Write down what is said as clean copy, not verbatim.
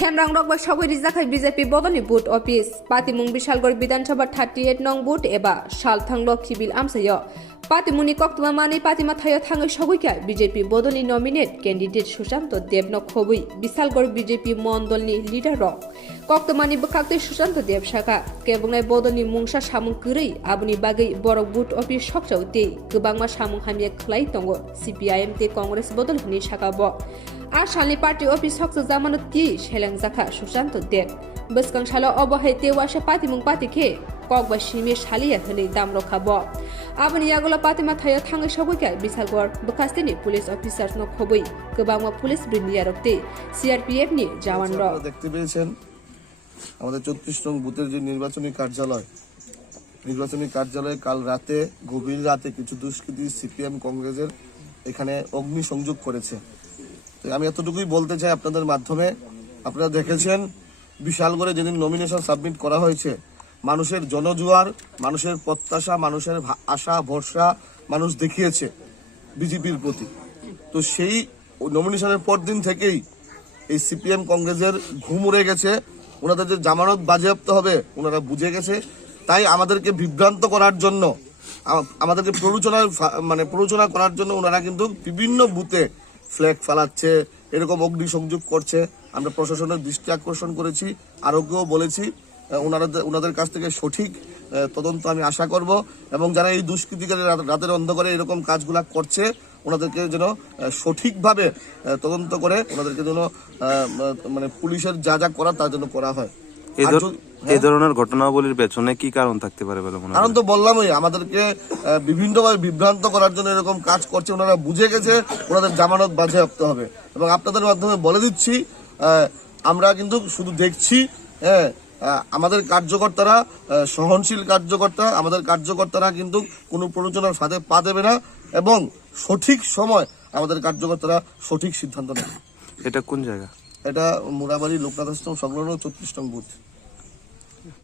थेमरां रकबा सगैरि जाखाय BJP बदलनि booth office पातिमुं Bishalgarh विधानसभा 38 नं booth एबा सालथांल खिबिल आमसायो पातिमुनि कक्तमा मानि पातिमा थायो थाङै सगैका बीजेपी बदलनि नमिनेट कैंडिडेट सुशांत देव न खबै बिशालगढ़ बीजेपी मंडलनि लिडार रक कक्तमानि बखाक्ते सुशांत देव शाखा केबुंनाय बदलनि मुंसा सामुं गरै आबुनि बागै बरक बुथ अफिस सकजाउते गोबांमा सामुं हामिया खलाय दंगो सीपीआईएम ते कांग्रेस बदलनि शाखा ब आसामनि पार्टी अफिस सक्स जामानो ती सेलें जाखा सुशांत देव बसकां सालो अबहाय तेवासे पातिमुं पातिखे ककबा सिमे सालिया हनै दाम रखाब आबनि आगोला पातिमा थायो थाङै सगैका बिशालगढ़ बखास्तेनि पुलिस अफिसार्स न खबै गोबांमा पुलिस बृन्दिया रक्ते सीआरपीएफ नि जवान र দেখতে পেয়েছেন আমাদের 34 নং বুথের যে নির্বাচনী কার্যালয়ে কাল রাতে গভীর রাতে কিছু দুষ্কৃতী সিপিএম কংগ্রেসের এখানে অগ্নি সংযোগ করেছে। তো আমি এতটুকুই বলতে চাই আপনাদের মাধ্যমে, আপনারা দেখেছেন বিশালগড়ে যেদিন নমিনেশন সাবমিট করা হয়েছে মানুষের জনজোয়ার, মানুষের প্রত্যাশা, মানুষের আশা ভরসা মানুষ দেখিয়েছে বিজেপির প্রতি। তো সেই নমিনেশনের পর দিন থেকেই এই সিপিএম কংগ্রেসের ঘুম উড়ে গেছে, ওনাদের যে জামানত বাজেয়াপ্ত হবে ওনারা বুঝে গেছে। তাই আমাদেরকে বিভ্রান্ত করার জন্য, আমাদেরকে প্ররোচনা করার জন্য ওনারা কিন্তু বিভিন্ন বুথে ফ্ল্যাগ ফালাচ্ছে, এরকম অগ্নি সংযোগ করছে। আমরা প্রশাসনের দৃষ্টি আকর্ষণ করেছি, আরও কেউ বলেছি ওনাদের কাছ থেকে সঠিক তদন্ত আমি আশা করব এবং যারা এই দুষ্কৃতিকারী রাতের অন্ধকারে এরকম কাজগুলা করছে ওনাদেরকে যেন সঠিকভাবে তদন্ত করে ওনাদেরকে যেন পুলিশের যা যা করা তার জন্য করা হয়। এই ধরনের ঘটনাবলীর পেছনে কি কারণ থাকতে পারে বলে মনে হয়? কারণ তো বললামই, আমাদেরকে বিভিন্নভাবে বিভ্রান্ত করার জন্য এরকম কাজ করছে। ওনারা বুঝে গেছে ওনাদের জামানত বাজেয়াপ্ত হবে এবং আপনাদের মাধ্যমে বলে দিচ্ছি আমরা কিন্তু শুধু দেখছি, আমাদের কার্যকর্তারা সহনশীল কার্যকর্তা, আমাদের কার্যকর্তারা কিন্তু কোনো প্ররোচনার ফাঁদে পা দেবে না এবং সঠিক সময় আমাদের কার্যকর্তারা সঠিক সিদ্ধান্ত নেবে। এটা কোন জায়গা? এটা মুরাবাড়ি লোকনাথ আশ্রম সংলগ্ন 34 নং বুথ।